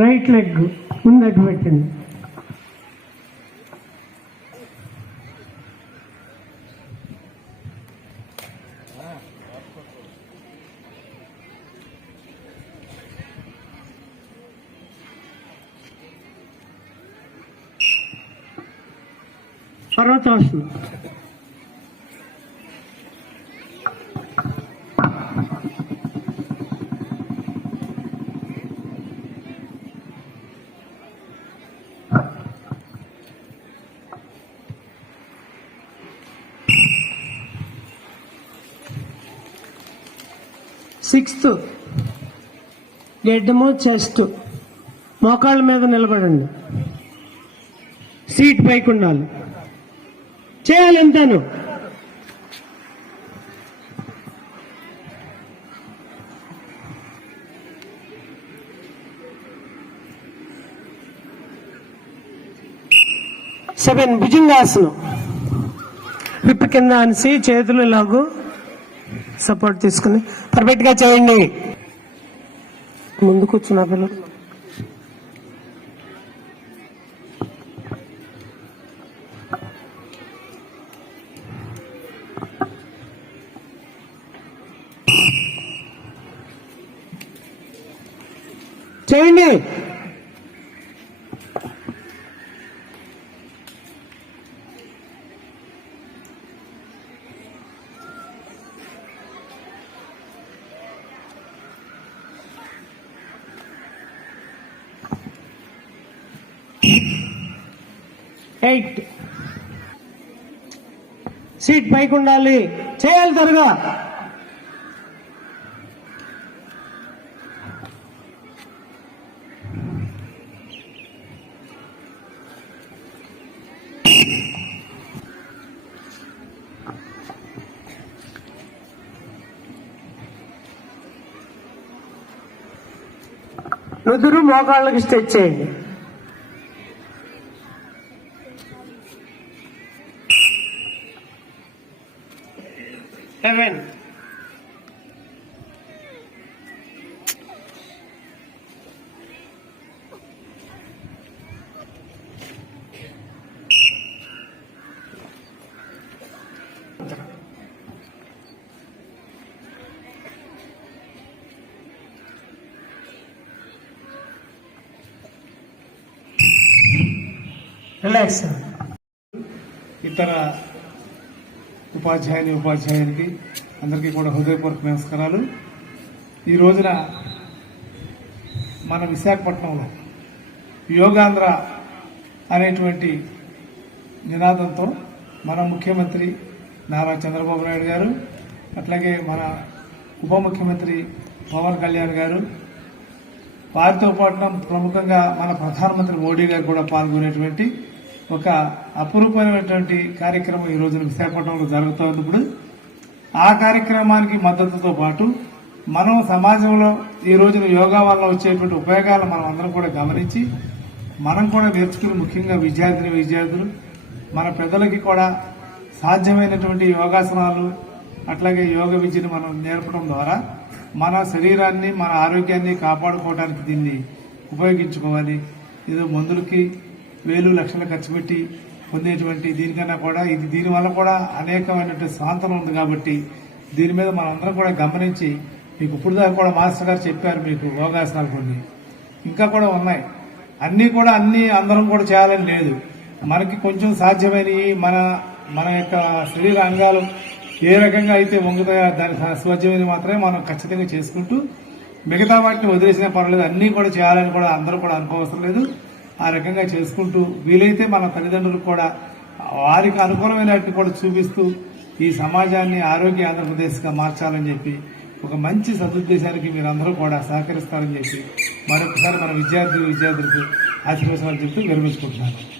Right leg ముందట్టు పెట్టండి. పర్వతాసనం. Sixth, గెడ్డము chest, మోకాళ్ళ మీద నిలబడండి. సీట్ పైకి ఉండాలి. చేయాలి ఎంతను. సెవెన్, భుజంగాసనం. విప్పు కింద అనిసి చేతులు ఇలాగూ సపోర్ట్ తీసుకుని పర్ఫెక్ట్ గా చేయండి. ముందు కూర్చున్న పిల్లలు చేయండి. ఎయిట్, సీట్ పైకి ఉండాలి. చేయాలి త్వరగా. నుదురు మోకాళ్ళకి స్ట్రెచ్ చేయండి. Seven, relax. ఇతర ఉపాధ్యాయునికి అందరికీ కూడా హృదయపూర్వక నమస్కారాలు. ఈ రోజున మన విశాఖపట్నంలో యోగాంధ్ర అనేటువంటి నినాదంతో మన ముఖ్యమంత్రి నారా చంద్రబాబు నాయుడు గారు, అట్లాగే మన ఉప ముఖ్యమంత్రి పవన్ కళ్యాణ్ గారు, వారితో పాటు ప్రముఖంగా మన ప్రధానమంత్రి మోడీ గారు కూడా పాల్గొనేటువంటి ఒక అపురూపమైనటువంటి కార్యక్రమం ఈ రోజున విశాఖపట్నంలో జరుగుతున్నప్పుడు ఆ కార్యక్రమానికి మద్దతుతో పాటు మనం సమాజంలో ఈ రోజున యోగా వల్ల వచ్చేటువంటి ఉపయోగాలు మనం అందరం కూడా గమనించి మనం కూడా నేర్చుకుని, ముఖ్యంగా విద్యార్థులు మన పెద్దలకి కూడా సాధ్యమైనటువంటి యోగాసనాలు అట్లాగే యోగ విద్యను మనం నేర్పడం ద్వారా మన శరీరాన్ని మన ఆరోగ్యాన్ని కాపాడుకోవడానికి దీన్ని ఉపయోగించుకోవాలి. ఏదో మందులకి వేలు లక్షలు ఖర్చు పెట్టి పొందేటువంటి దీనికన్నా కూడా దీనివల్ల కూడా అనేకమైనటువంటి స్వాంతనం ఉంది. కాబట్టి దీని మీద మనందరం కూడా గమనించి, మీకు ఇప్పుడు దాకా కూడా మాస్టర్ గారు చెప్పారు మీకు యోగాసనాలు కొన్ని ఇంకా కూడా ఉన్నాయి. అన్ని అందరం కూడా చేయాలని లేదు. మనకి కొంచెం సాధ్యమైనవి మన యొక్క శరీర అంగాలు ఏ రకంగా అయితే వంగుతాయో దానికి సాధ్యమైనవి మాత్రమే మనం ఖచ్చితంగా చేసుకుంటూ మిగతా వాటిని వదిలేసినా పర్వాలేదు. అన్నీ కూడా చేయాలని కూడా అందరూ కూడా అనుకోవసరం లేదు. ఆ రకంగా చేసుకుంటూ వీలైతే మన తల్లిదండ్రులు కూడా వారికి అనుకూలమైనట్టు కూడా చూపిస్తూ ఈ సమాజాన్ని ఆరోగ్య ఆంధ్రప్రదేశ్గా మార్చాలని చెప్పి ఒక మంచి సదుద్దేశానికి మీరందరూ కూడా సహకరిస్తారని చెప్పి మరొకసారి మన విద్యార్థులకు ఆశీర్వచనాలు చెప్తూ విరమించుకుంటున్నాను.